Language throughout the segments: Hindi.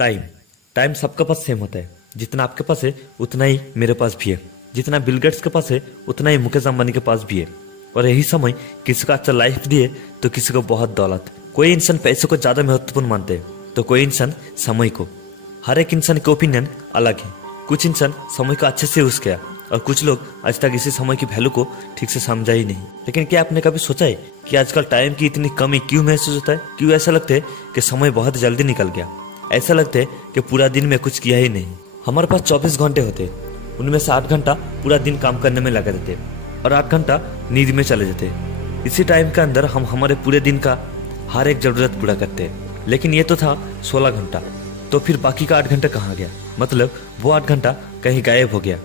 टाइम टाइम सबके पास सेम होता है। जितना आपके पास है उतना ही मेरे पास भी है। जितना बिल गेट्स के पास है उतना ही मुकेश अंबानी के पास भी है। और यही समय किसी को अच्छा लाइफ दिए तो किसी को बहुत दौलत। कोई इंसान पैसे को ज्यादा महत्वपूर्ण मानते हैं तो कोई इंसान समय को। हर एक इंसान के ओपिनियन अलग है। कुछ इंसान समय को अच्छे से यूज किया और कुछ लोग आज तक इसी समय की वैल्यू को ठीक से समझा ही नहीं। लेकिन क्या आपने कभी सोचा है कि आजकल टाइम की इतनी कमी क्यों महसूस होता है? क्यों ऐसा लगता है कि समय बहुत जल्दी निकल गया? ऐसा लगता है कि पूरा दिन में कुछ किया ही नहीं। हमारे पास 24 घंटे होते, उनमें से 8 घंटा पूरा दिन काम करने में लगा देते और 8 घंटा नींद में चले जाते। इसी टाइम के अंदर हम हमारे पूरे दिन का हर एक जरूरत पूरा करते। लेकिन ये तो था 16 घंटा, तो फिर बाकी का 8 घंटा कहाँ गया? मतलब वो 8 घंटा कहीं गायब हो गया।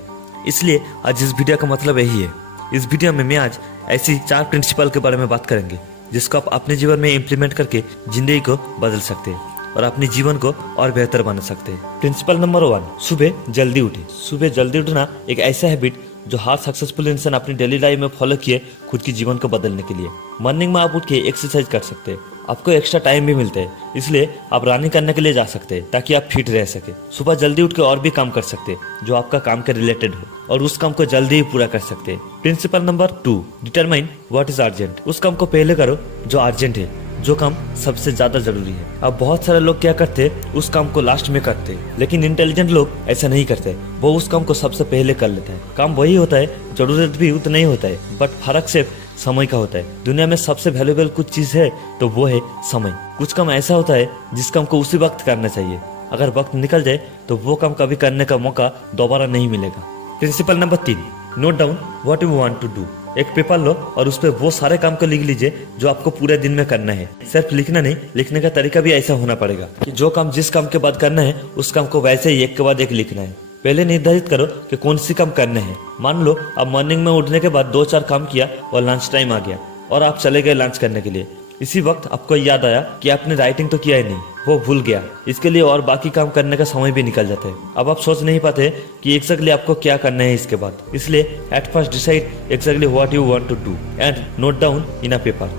इसलिए आज इस वीडियो का मतलब यही है। इस वीडियो में मैं आज ऐसी 4 प्रिंसिपल के बारे में बात करेंगे जिसको आप अपने जीवन में इम्प्लीमेंट करके जिंदगी को बदल सकते हैं और अपने जीवन को और बेहतर बना सकते हैं। प्रिंसिपल नंबर 1, सुबह जल्दी उठे। सुबह जल्दी उठना एक ऐसा हैबिट जो हर सक्सेसफुल इंसान अपनी डेली लाइफ में फॉलो किए खुद की जीवन को बदलने के लिए। मॉर्निंग में आप उठ के एक्सरसाइज कर सकते हैं। आपको एक्स्ट्रा टाइम भी मिलता है, इसलिए आप रनिंग करने के लिए जा सकते हैं ताकि आप फिट रह सके। सुबह जल्दी उठ के और भी काम कर सकते हैं जो आपका काम के रिलेटेड हो और उस काम को जल्दी ही पूरा कर सकते हैं। Principle number 2, determine what is urgent. उस काम को पहले करो जो अर्जेंट है, जो काम सबसे ज्यादा जरूरी है। अब बहुत सारे लोग क्या करते हैं, उस काम को लास्ट में करते हैं, लेकिन इंटेलिजेंट लोग ऐसा नहीं करते। वो उस काम को सबसे पहले कर लेता है। काम वही होता है, जरूरत भी उतना ही होता है, बट फर्क सिर्फ समय का होता है। दुनिया में सबसे वैल्यूएबल कुछ चीज है तो वो है समय। कुछ काम ऐसा होता है जिस काम को उसी वक्त करना चाहिए। अगर वक्त निकल जाए तो वो काम कभी करने का मौका दोबारा नहीं मिलेगा। Principle number 3, note down what you want to do. एक पेपर लो और उस पर वो सारे काम को लिख लीजिए जो आपको पूरे दिन में करना है। सिर्फ लिखना नहीं, लिखने का तरीका भी ऐसा होना पड़ेगा कि जो काम जिस काम के बाद करना है उस काम को वैसे ही एक के बाद एक लिखना है। पहले निर्धारित करो कि कौन सी काम करना है। मान लो आप मॉर्निंग में उठने के बाद 2-4 काम किया और लंच टाइम आ गया और आप चले गए लंच करने के लिए। इसी वक्त आपको याद आया कि आपने राइटिंग तो किया ही नहीं, वो भूल गया। इसके लिए और बाकी काम करने का समय भी निकल जाता है। अब आप सोच नहीं पाते कि एग्जैक्टली आपको क्या करना है इसके बाद। इसलिए at first decide exactly what you want to do and note down in a paper.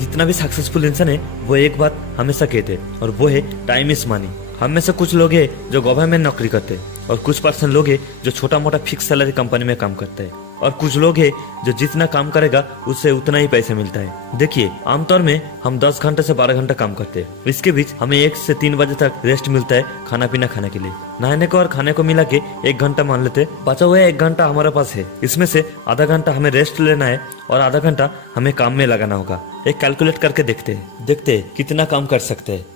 जितना भी सक्सेसफुल इंसान है वो एक बात हमेशा कहते हैं और वो है टाइम इज मनी। हम में से कुछ लोग हैं जो गवर्नमेंट नौकरी करते हैं और कुछ % लोग हैं जो छोटा मोटा फिक्स सैलरी कंपनी में काम करते हैं और कुछ लोग हैं जो जितना काम करेगा उससे उतना ही पैसे मिलता है। देखिए, आमतौर में हम 10 घंटे से 12 घंटा काम करते हैं। इसके बीच हमें 1 से 3 बजे तक रेस्ट मिलता है खाना पीना खाने के लिए। नहाने को और खाने को मिला के 1 घंटा मान लेते। बचा हुआ 1 घंटा हमारे पास है। इसमें से आधा घंटा हमें रेस्ट लेना है और आधा घंटा हमें काम में लगाना होगा। एक कैलकुलेट करके देखते हैं कितना काम कर सकते हैं।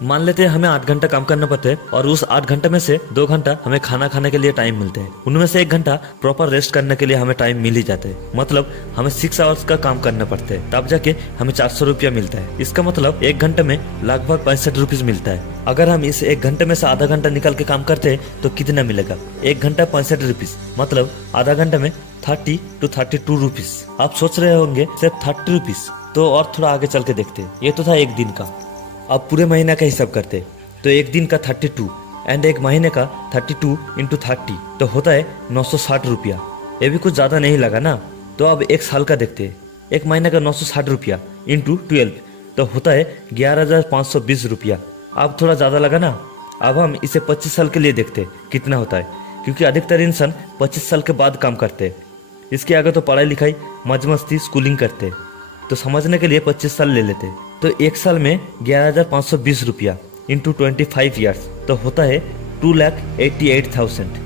मान लेते हैं हमें 8 घंटा काम करना पड़ता है और उस 8 घंटे में से 2 घंटा हमें खाना खाने के लिए टाइम मिलता है। उनमें से 1 घंटा प्रॉपर रेस्ट करने के लिए हमें टाइम मिल ही जाता है। मतलब हमें 6 आवर्स का काम करना पड़ता है, तब जाके हमें 400 रुपया मिलता है। इसका मतलब 1 घंटे में लगभग 65 रुपीज मिलता है। अगर हम इस 1 घंटे में से आधा घंटा निकाल के काम करते हैं तो कितना मिलेगा? 1 घंटा 65 रुपीज, मतलब आधा घंटे में 30 to 32 रुपीज। आप सोच रहे होंगे सिर्फ 30 रुपीज, तो और थोड़ा आगे चल के देखते हैं। ये तो था 1 दिन का। अब पूरे महीना का हिसाब करते तो 1 दिन का 32 एंड 1 महीने का 32 into 30 तो होता है 960 रुपया। ये भी कुछ ज्यादा नहीं लगा ना? तो अब 1 साल का देखते। 1 महीने का 960 रुपया into 12 तो होता है 11,520 रुपया। अब थोड़ा ज्यादा लगा ना? अब हम इसे 25 साल के लिए देखते कितना होता है, क्योंकि अधिकतर इंसान 25 साल के बाद काम करते। इसके आगे तो पढ़ाई लिखाई मौज मस्ती स्कूलिंग करते, तो समझने के लिए 25 साल ले लेते। तो 1 साल में 11,520 रुपया इंटू 25 ईयर्स तो होता है 2,88,000।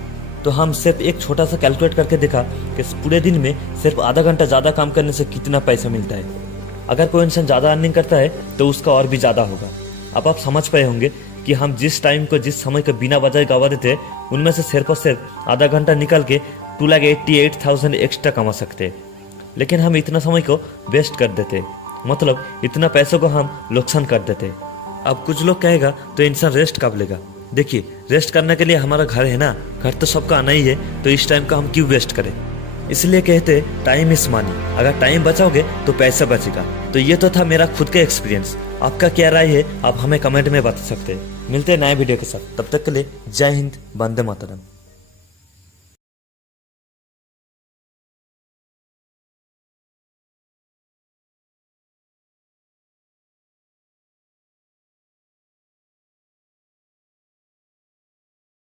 तो हम सिर्फ एक छोटा सा कैलकुलेट करके देखा कि पूरे दिन में सिर्फ आधा घंटा ज्यादा काम करने से कितना पैसा मिलता है। अगर कोई इंसान ज्यादा अर्निंग करता है तो उसका और भी ज्यादा होगा। अब आप समझ पाए होंगे कि हम जिस टाइम को जिस समय को बिना वजह गवा देते उनमें से सिर्फ और सिर्फ आधा घंटा निकाल के 2,88,000 एक्स्ट्रा कमा सकते हैं। लेकिन हम इतना समय को वेस्ट कर देते, मतलब इतना पैसों को हम नुकसान कर देते। अब कुछ लोग कहेगा तो इंसान रेस्ट कब लेगा? देखिए, रेस्ट करने के लिए हमारा घर है ना, घर तो सबका आना ही है, तो इस टाइम का हम क्यों वेस्ट करें? इसलिए कहते टाइम इज मनी। अगर टाइम बचाओगे तो पैसा बचेगा। तो ये तो था मेरा खुद का एक्सपीरियंस। आपका क्या राय है आप हमें कमेंट में बता सकते हैं। मिलते हैं नए वीडियो के साथ, तब तक के लिए जय हिंद, वंदे मातरम।